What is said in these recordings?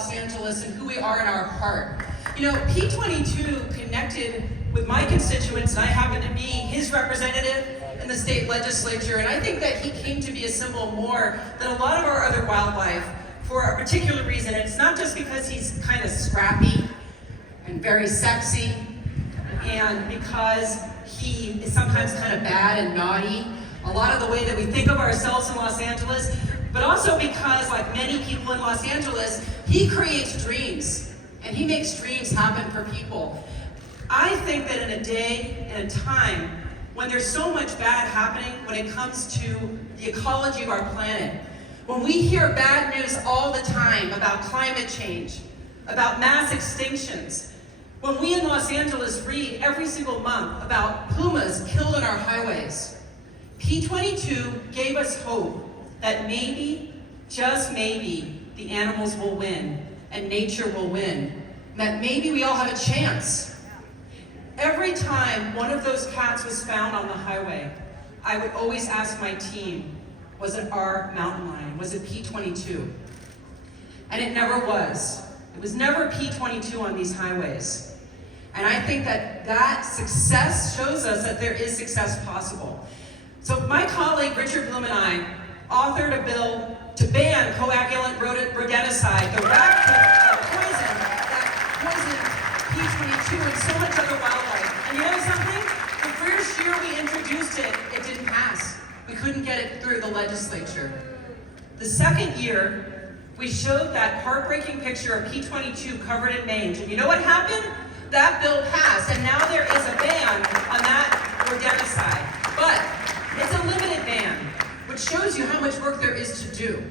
Los Angeles and who we are in our heart. You know, P-22 connected with my constituents, and I happen to be his representative in the state legislature, and I think that he came to be a symbol more than a lot of our other wildlife for a particular reason. And it's not just because he's kind of scrappy and very sexy, and because he is sometimes kind of bad and naughty, a lot of the way that we think of ourselves in Los Angeles, but also because, like many people in Los Angeles, he creates dreams, and he makes dreams happen for people. I think that in a day and a time when there's so much bad happening when it comes to the ecology of our planet, when we hear bad news all the time about climate change, about mass extinctions, when we in Los Angeles read every single month about pumas killed on our highways, P-22 gave us hope that maybe, just maybe, the animals will win and nature will win, and that maybe we all have a chance. Every time one of those cats was found on the highway, I would always ask my team, was it our mountain lion? Was it P-22? And it never was. It was never P-22 on these highways. And I think that that success shows us that there is success possible. So my colleague, Richard Bloom, and I authored a bill to ban coagulant rodenticide, the rat poison that poisoned P-22 and so much other wildlife. And you know something? The first year we introduced it, it didn't pass. We couldn't get it through the legislature. The second year, we showed that heartbreaking picture of P-22 covered in mange. And you know what happened? That bill passed, and now there is a ban on that rodenticide. But it's a limited ban, which shows you how much work there is to do.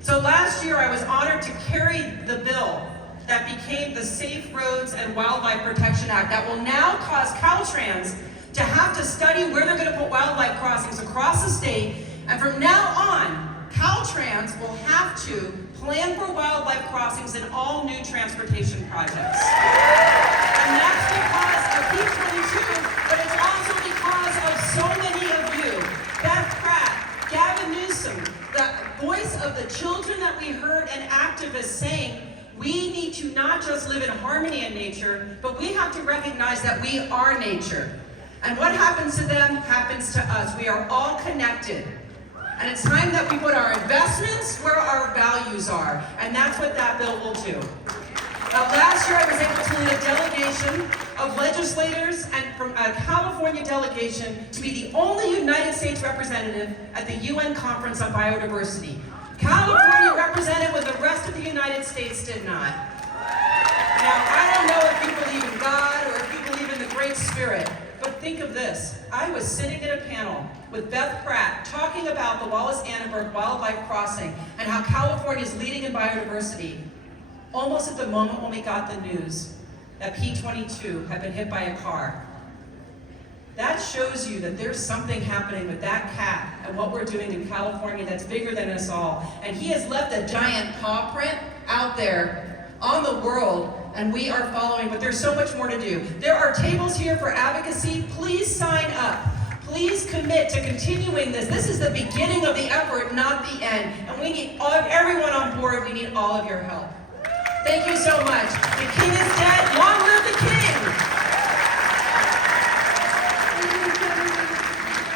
So last year, I was honored to carry the bill that became the Safe Roads and Wildlife Protection Act that will now cause Caltrans to have to study where they're going to put wildlife crossings across the state. And from now on, Caltrans will have to plan for wildlife crossings in all new transportation projects. And that's because of P-22, but it's also because of so many of you. Beth Pratt, Gavin Newsom, the voice of the children that we heard, and activists saying, we need to not just live in harmony in nature, but we have to recognize that we are nature. And what happens to them happens to us. We are all connected. And it's time that we put our investments where our values are. And that's what that bill will do. Now, last year I was able to lead a delegation of legislators and from a California delegation to be the only United States representative at the UN Conference on Biodiversity. California represented when the rest of the United States did not. Now, I don't know if you believe in God or if you believe in the Great Spirit, but think of this. I was sitting at a panel with Beth Pratt talking about the Wallace-Annenberg Wildlife Crossing and how California is leading in biodiversity, almost at the moment when we got the news that P-22 had been hit by a car. That shows you that there's something happening with that cat and what we're doing in California that's bigger than us all. And he has left a giant paw print out there on the world, and we are following, but there's so much more to do. There are tables here for advocacy. Please sign up. Please commit to continuing this. This is the beginning of the effort, not the end. And we need everyone on board. We need all of your help. Thank you so much. The king is dead. Long live the king.